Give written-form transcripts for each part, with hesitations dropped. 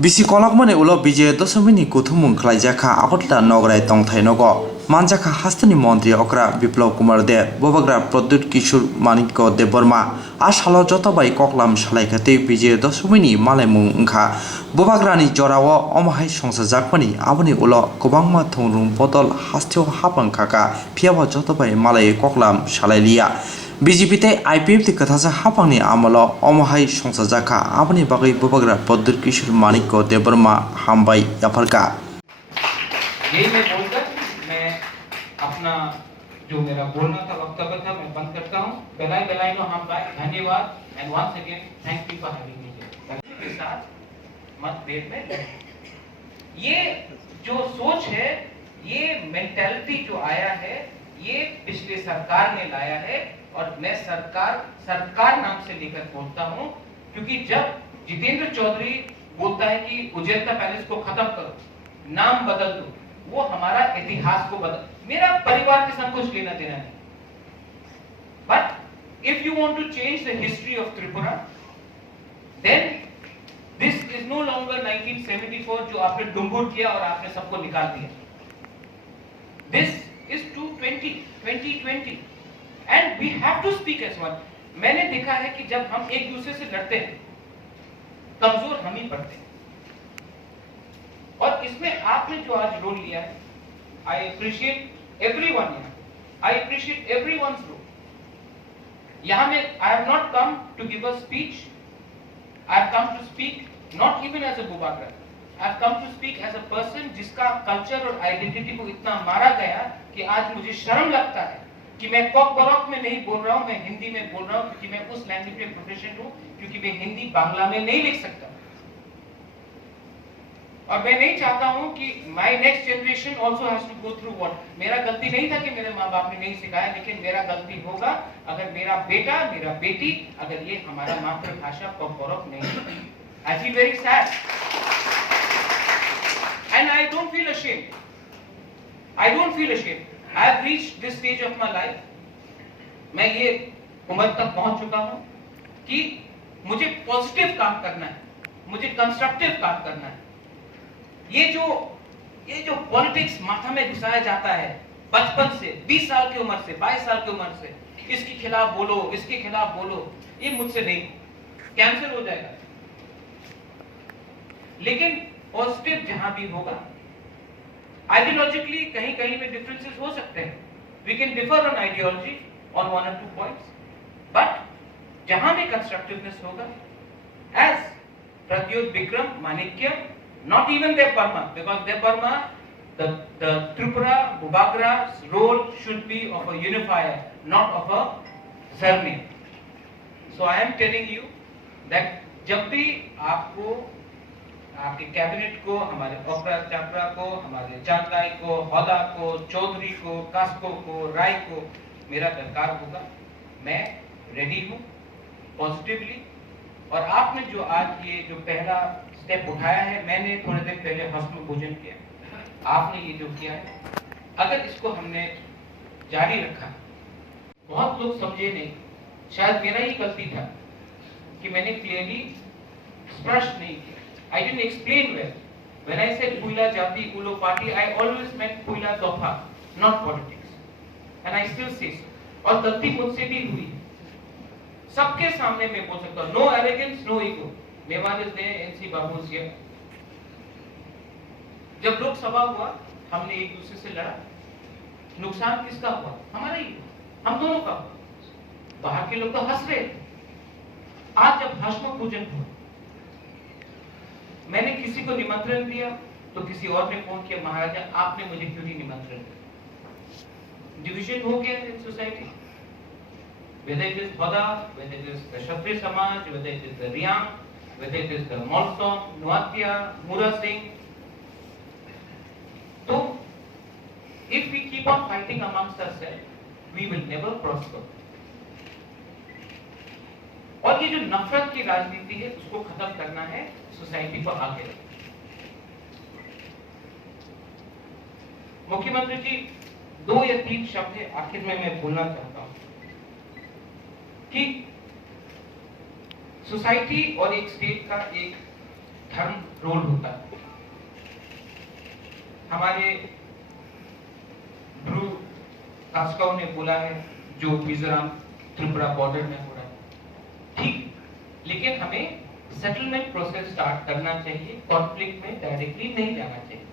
Bisi kolak mane ulo bije dosomini kuthumung khlaijaka akotla nograi tongthai nogo manjaka hastani mantri okra Biplab Kumar De bobagra Pradyut Kishore Manikya Deborma ashalo jotobai koklam salaikate bije dosomini malaimung ungkha bobagrani jorao omahai songsajakmani aboni ulo kobangma thongrung bodol hastio hapang khaka phiaba jotobai malai koklam salailia BJP te IPF te kathasa hapangni amalo omahai songsajaka aboni bagai bobagra Pradyut Kishore Manikya Deborma hambai yafarka यही मैं बोलकर मैं अपना जो मेरा बोलना था वक्तव्य था मैं बंद करता हूँ। बेलाई नो हम बाय धन्यवाद and once again thank you for having me here. के साथ मतभेद में लड़े। ये जो सोच है, ये मेंटालिटी जो आया है, ये पिछले सरकार ने लाया है और मैं सरकार नाम से लेकर बोलता हूँ, क्योंकि जब जितेंद्र चौधरी बोलता है कि उजैरता पैलेस को खत्म करो, नाम बदल दो, वो हमारा इतिहास को बदल, मेरा परिवार के साथ कुछ लेना देना नहीं। But if you want to change the history of Tripura, then this is no longer 1974 जो आपने डुंगुर किया और आपने सबको निकाल दिया। This is 2020 and we have to speak as one. मैंने देखा है कि जब हम एक दूसरे से लड़ते हैं, कमजोर हम ही पड़ते हैं। और इसमें आपने जो आज रोल लिया है, I appreciate everyone, I appreciate everyone's role. यहां में I have not come to give a speech, I have come to speak not even as a Bubagra, I have come to speak as a person जिसका culture और identity को इतना मारा गया कि आज मुझे शर्म लगता है कि मैं कॉक बरॉक में नहीं बोल रहा हूं, मैं हिंदी में बोल रहा हूं, क्योंकि मैं उस लैंग्वेज में प्रोफेशनल हूं, क्योंकि मैं हिंदी बांग्ला में नहीं लिख सकता। और मैं नहीं चाहता हूं कि my next generation also has to go through what. मेरा गलती नहीं था कि मेरे माँ बाप ने नहीं सिखाया, लेकिन मेरा गलती होगा अगर मेरा बेटा, मेरा बेटी, अगर ये हमारा मातृभाषा कॉक बरॉक नहीं। I feel very sad and I don't feel ashamed, I don't feel ashamed. I have reached this stage of my life, मैं ये उम्र तक पहुंच चुका हूं कि मुझे पॉजिटिव काम करना है, मुझे कंस्ट्रक्टिव काम करना है। ये जो पॉलिटिक्स माथा में घुसाया जाता है बचपन से, 20 साल की उम्र से, 22 साल की उम्र से, इसके खिलाफ बोलो, इसके खिलाफ बोलो, ये मुझसे नहीं, कैंसिल हो जाएगा। लेकिन पॉजिटिव जहां भी होगा, आइडियोलॉजिकली कहीं कहीं में डिफरेंसेस हो सकते हैं, we can differ on ideology on 1 or 2 points, but जहां भी कंस्ट्रक्टिवनेस होगा, as Pradyot Bikram Manikya, not even Debbarma, because Debbarma, the Tripura Bubagra's role should be of a unifier, not of a surname. So I am telling you that जब भी आपको, आपके cabinet को, हमारे ओपरा चापरा को, हमारे चांदाई को, हौदा को, चौधरी को, कास्को को, राय को मेरा दरकार होगा, मैं रेडी हूँ पॉजिटिवली। और आपने जो आज ये जो पहला स्टेप उठाया है, मैंने थोड़े दिन पहले हस्म भोजन किया, आपने ये जो किया है, अगर इसको हमने जारी रखा, बहुत लोग समझे नहीं, शायद मेरा ही गलती था कि मैंने क्लियरली स्पष्ट नहीं किया। I didn't explain well. When I said Puila Jati Ulo Party, I always meant Puila Dofa, not politics. And I still say so. और गलती मुझसे भी हुई, सबके सामने मैं बोल सकता हूँ, no arrogance, no ego. Mewar is there, NC Babu is here. जब लोकसभा हुआ, हमने एक दूसरे से लड़ा, नुकसान किसका हुआ? हमारा ही हुआ, हम दोनों का हुआ। बाहर के लोग तो हंस रहे थे। आज जब हस्म पूजन हुआ, मैंने किसी को निमंत्रण दिया तो किसी और ने फोन किया, महाराजा आपने मुझे क्यों नहीं निमंत्रण दिया? डिवीजन हो गया in society, whether it is Hoda, whether it is the Kshatriya Samaj, whether it is the Riyam, whether it is the Molsom, Nuatia, Mura Singh. So if we keep on fighting amongst ourselves, we will never prosper. और ये जो नफरत की राजनीति है, उसको खत्म करना है, सोसाइटी को आगे रखना। मुख्यमंत्री जी, 2 या 3 शब्द है आखिर में मैं बोलना चाहता हूं कि सोसाइटी और एक स्टेट का एक धर्म रोल होता है। हमारे ब्रू कास्काओ ने बोला है जो मिजोरम त्रिपुरा बॉर्डर में हो रहा है, ठीक, लेकिन हमें सेटलमेंट प्रोसेस स्टार्ट करना चाहिए, कॉन्फ्लिक्ट में डायरेक्टली नहीं जाना चाहिए।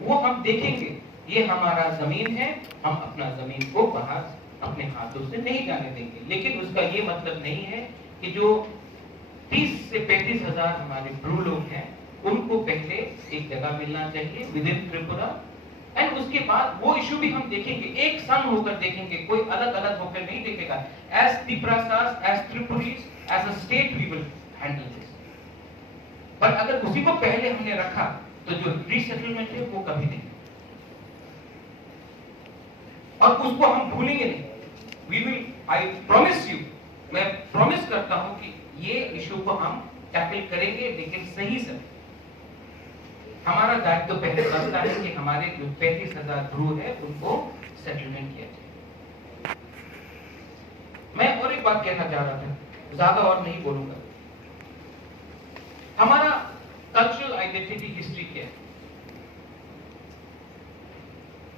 वो हम देखेंगे, ये हमारा जमीन है, हम अपना जमीन को बाहर अपने हाथों से नहीं जाने देंगे, लेकिन उसका ये मतलब नहीं है कि जो 30 से 35 हजार हमारे ब्रू लोग हैं उनको पहले एक जगह मिलना चाहिए विद इन त्रिपुरा, एंड उसके बाद वो इशू भी हम देखेंगे, एक संग होकर देखेंगे, कोई अलग अलग होकर नहीं देखेगा। As Tripuras, as Tripuris, as a state we will handle this. पर अगर उसी को पहले हमने रखा तो जो रीसेटलमेंट है वो कभी नहीं, और उसको हम भूलेंगे नहीं। We will, I promise you, मैं प्रॉमिस करता हूं कि ये इशू को हम टैकल करेंगे, लेकिन सही समय। हमारा दायित्व तो पहले बनता है कि हमारे जो 35,000 ब्रू है उनको सेटलमेंट किया जाए। मैं और एक बात कहना चाह रहा था, ज्यादा और नहीं बोलूंगा। हमारा कल्चरल आइडेंटिटी हिस्ट्री क्या है?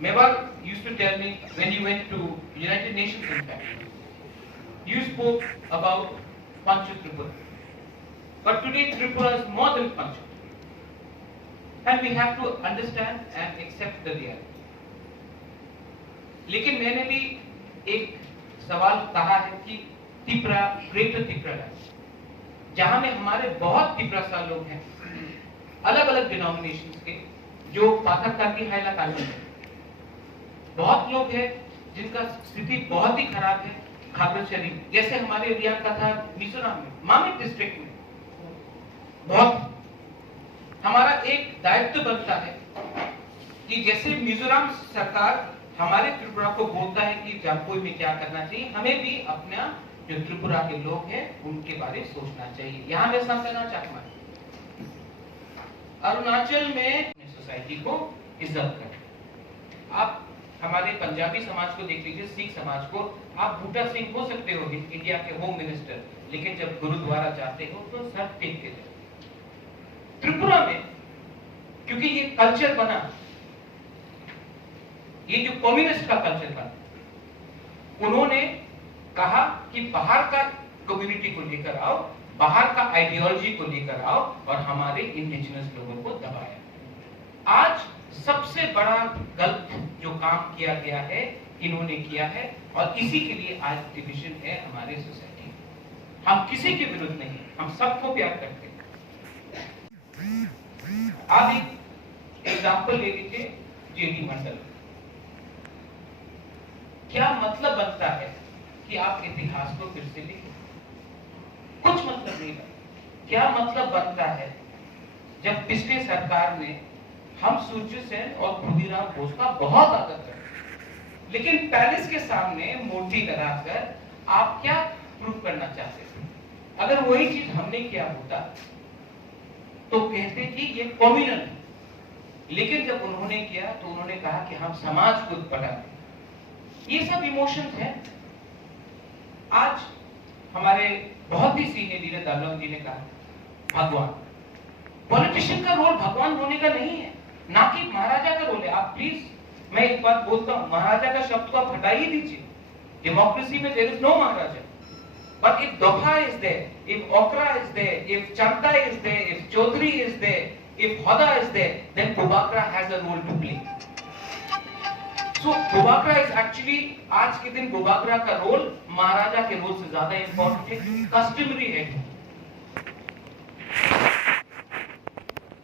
Mewar used to tell me when you went to United Nations, in fact, you spoke about Pancha Tripura. But today Tripura is more than Pancha. And we have to understand and accept the reality. लेकिन मैंने भी एक सवाल कहा है कि Tripura, greater Tripura, जहां में हमारे बहुत त्रिपुरा लोग हैं, अलग अलग डिनोमिनेशंस के, जो पाथक काकी हाइला काकी है, बहुत लोग हैं जिनका स्थिति बहुत ही खराब है। खाकर शरीफ जैसे हमारे एरिया का था मिजोरम में, मामिक डिस्ट्रिक्ट में, बहुत। हमारा एक दायित्व बनता है कि जैसे मिजोरम सरकार हमारे त्रिपुरा को बोलता है कि जामपुई में क्या करना चाहिए, हमें भी अपना जो त्रिपुरा के लोग हैं उनके बारे में सोचना चाहिए। यहाँ मैं समझना चाहता हूँ, अरुणाचल में सोसाइटी को इज्जत करें। आप हमारे पंजाबी समाज को देख लीजिए, सिख समाज को, आप बूटा सिंह हो सकते हो इंडिया के होम मिनिस्टर, लेकिन जब गुरुद्वारा जाते हो तो सर टेक के जाते। त्रिपुरा में क्योंकि ये कल्चर बना, ये जो कम्युनिस्ट का कल्चर बना, उन्होंने कहा कि बाहर का कम्युनिटी को लेकर आओ, बाहर का आइडियोलॉजी को लेकर आओ, और हमारे इंडिजिनस लोगों को दबाया। आज सबसे बड़ा गलत जो काम किया गया है इन्होंने किया है, और इसी के लिए आज डिविजन है हमारे सोसाइटी में। हम किसी के विरुद्ध नहीं, हम सबको प्यार करते हैं। आप एक एग्जाम्पल ले लीजिए, जेडी मंडल। क्या मतलब बनता है कि आप इतिहास को फिर से लिखें? कुछ मतलब नहीं बनता। क्या मतलब बनता है जब पिछले सरकार में हम सूर्य सेन और खुदीराम बोस का बहुत आदर करते, लेकिन पैलेस के सामने मूर्ति लगाकर आप क्या प्रूव करना चाहते थे? अगर वही चीज हमने किया होता तो कहते कि ये कम्युनल है, लेकिन जब उन्होंने किया तो उन्होंने कहा कि हम समाज को बढ़ाते। ये सब इमोशंस हैं। आज हमारे बहुत ही सीनियर लीडर दालोम जी ने कहा भगवान, पॉलिटिशियन का रोल भगवान होने का नहीं है, ना कि महाराजा का रोल है। आप प्लीज, मैं एक बात बोलता हूं, महाराजा का शब्द को आप हटा ही दीजिए। डेमोक्रेसी में there is no Maharaja, but if Doha is there, if Okra is there, if Chanda is there, if Chaudhary is there, if Hoda is there, then Bubagra has a role to play. So Bubagra is actually, आज के दिन गोबाकरा का रोल महाराजा के रोल से ज्यादा important है, customary है।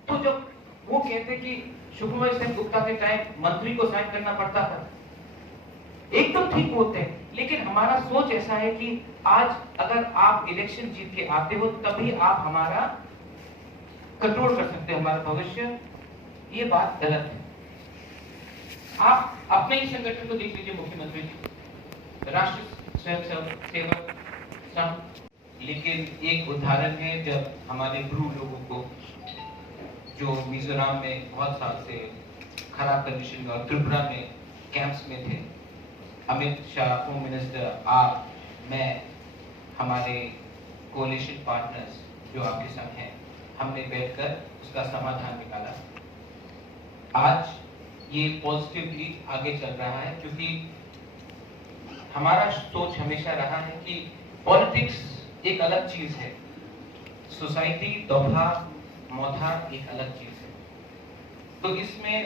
तो जब वो कहते कि शुक्रवार सेन गुप्ता के टाइम मंत्री को साइन करना पड़ता था, एकदम ठीक होते हैं, लेकिन हमारा सोच ऐसा है कि आज अगर आप इलेक्शन जीत के आते हो तभी आप हमारा कंट्रोल कर सकते हैं, हमारा भविष्य। ये बात गलत है। आप अपने ही संगठन को देख लीजिए, मुख्यमंत्री जी राष्ट्र स्वयंसेवक संघ। लेकिन एक उदाहरण है, जब हमारे ब्रू लोगों को जो मिजोरम में बहुत साल से खराब कंडीशन में और त्रिपुरा में कैंप्स में थे, अमित शाह होम मिनिस्टर, आप, मैं, हमारे कोalition पार्टनर्स जो आपके संग हैं, हमने बैठकर उसका समाधान निकाला। आज ये पॉजिटिवली आगे चल रहा है, क्योंकि हमारा सोच हमेशा रहा है कि पॉलिटिक्स एक अलग चीज है, सोसाइटी दोहा मौथा एक अलग चीज है। तो इसमें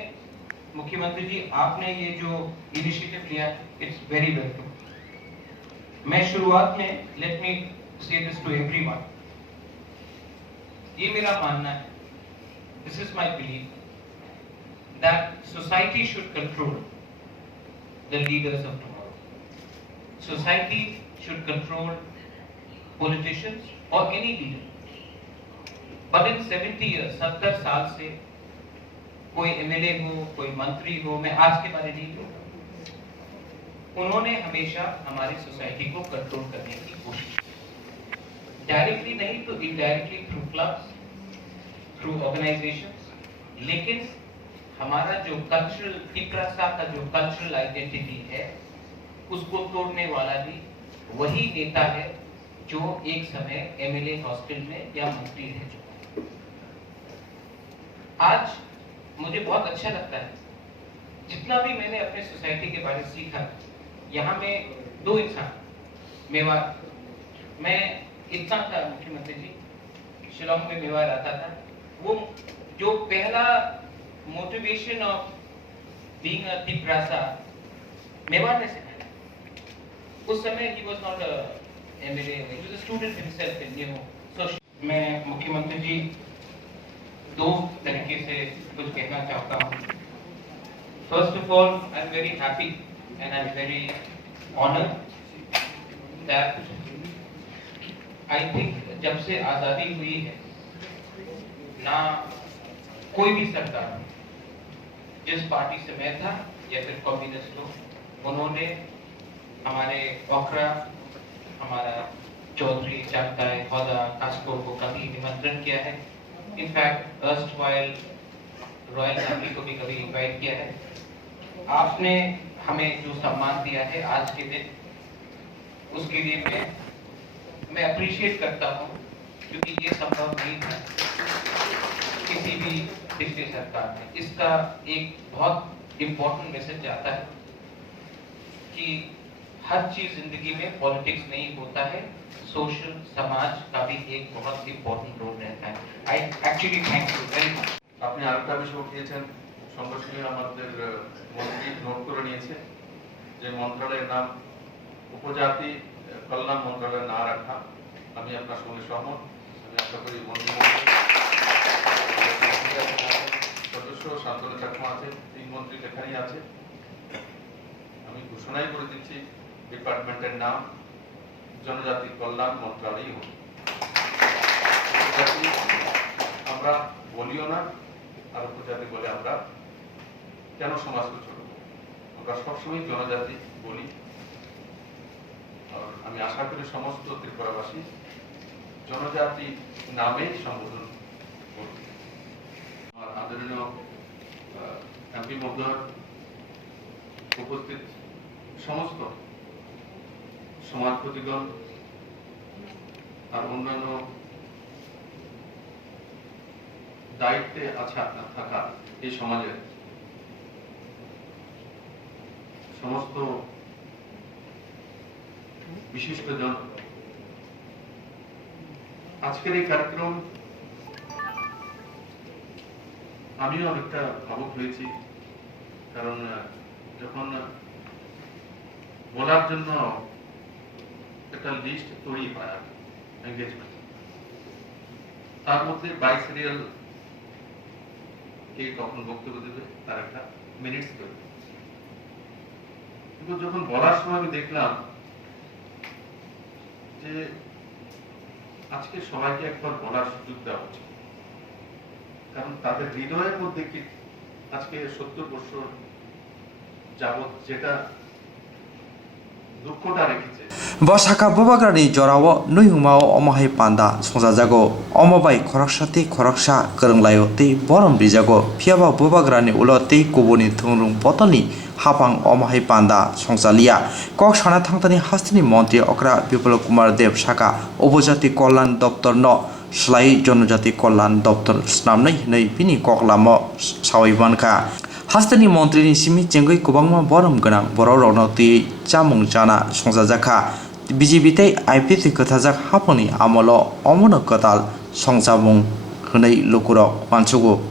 मुख्यमंत्री जी आपने ये जो इनिशिएटिव लिया, इट्स वेरी वेलकम। मैं शुरुआत में लेट मी से दिस टू एवरीवन, ये मेरा मानना है, this is my belief that society should control the leaders of tomorrow. Society should control politicians or any leader, but in 70 years 70 साल से कोई एमएलए हो, कोई मंत्री हो, मैं आज के बारे नहीं कहूँगा, उन्होंने हमेशा हमारी सोसाइटी को कंट्रोल करने की कोशिश की, डायरेक्टली नहीं तो indirectly, through clubs, through organisations. लेकिन हमारा जो कल्चरल तिपरासा का जो कल्चरल आइडेंटिटी है, उसको तोड़ने वाला भी वही नेता है जो एक समय एमएलए हॉस्टल में या मंत्री रह चुका है। आज मुझे बहुत अच्छा लगता है, जितना भी मैंने अपने सोसाइटी के बारे में सीखा, यहाँ में दो इंसान, मेवाड़, मैं इतना था मुख्यमंत्री जी, शिलोंग में मेवाड़ आता था, वो जो पहला motivation of being a Tiprasa Mewar ने सिखाया। उस समय he was not a MLA, he was a student himself in new. सो मैं मुख्यमंत्री जी दो तरीके से कुछ कहना चाहता हूँ। First of all, I am very happy and I am very honoured that I think जब से आज़ादी हुई है ना, कोई भी सरकार, जिस पार्टी से मैं था या फिर कम्युनिस्ट हो, उन्होंने हमारे ओखरा, हमारा चौधरी, चाकताई, हौदा, कास्को को कभी निमंत्रण किया है। इनफैक्ट अर्स्टवाइल रॉयल फैमिली को भी कभी इनवाइट किया है। आपने हमें जो सम्मान दिया है आज के दिन, उसके लिए मैं अप्रिशिएट करता हूँ, क्योंकि ये संभव नहीं था किसी भी पिछली सरकार में। इसका एक बहुत इम्पोर्टेंट मैसेज आता है कि हर चीज जिंदगी में पॉलिटिक्स नहीं होता है, सोशल समाज का भी एक बहुत इम्पोर्टेंट रोल रहता है। I actually thank you very much. আপনি আরেকটা বিষয় খেয়েছেন, সঙ্গে সঙ্গে আমাদের মন্ত্রী নোট করে নিয়েছে যে মন্ত্রণালয়ের নাম উপজাতি কল্যাণ মন্ত্রণালয় না রাখা। আমি আপনার সঙ্গে সহমত। আমি আশা করি মন্ত্রী সদস্য শান্তনু চাকমা আছে, 3 মন্ত্রী এখানেই আছে। আমি ঘোষণাই করে দিচ্ছি ডিপার্টমেন্টের নাম জনজাতি কল্যাণ মন্ত্রণালয় হবে। আমরা বলিও না, আর উপজাতি বলে আমরা কেন সমাজকে ছোট করব? আমরা সবসময় জনজাতি বলি। আর আমি আশা করি সমস্ত ত্রিপুরাবাসী জনজাতি নামেই সম্বোধন করবে। আমার আদরণীয় এমপি মহোদয়, উপস্থিত সমস্ত সমাজপতিগণ আর অন্যান্য দায়িত্বে আছে থাকা এই সমাজের সমস্ত বিশিষ্টজন, আজকের এই কার্যক্রম আমিও অনেকটা ভাবুক হয়েছি, কারণ যখন বলার জন্য একটা লিস্ট তৈরি হয় এনগেজমেন্ট, তার মধ্যে বাইসেরিয়াল কে কখন বক্তব্য দেবে তার একটা মিনিটস তৈরি। কিন্তু যখন বলার সময় আমি দেখলাম যে আজকে সবাইকে একবার বলার সুযোগ দেওয়া উচিত, কারণ তাদের হৃদয়ের মধ্যে কি আজকে 70 বছর যাবত যেটা দুঃখটা রেখেছে। বসাকা ববাগ্রানি জরাও নুইহুমাও অমাহাই পান্দা সংজাজাগো অমবাই খরকসাতে খরকসা করংলাयो তৈ বরম বিজাগো ফিয়াবা ববাগ্রানি উলো তৈ কুবনি থুংরুং পতনি হাপাং অমাহাই পান্দা সংজালিয়া কক সানা থাংতানি হাস্তিনি মন্ত্রী অকরা বিপ্লব কুমার দেব শাখা উপজাতি কল্যাণ দপ্তর ন slai jonojati kollan doptor snamnai nei bini koklamo sawibanka hastani montri ni simi jengoi kubangma borom ganang borok ti chamung jana songjajaka BJP tei IPC kothajak haponi amolo omono kotal songjabung hunai lukurok mansugo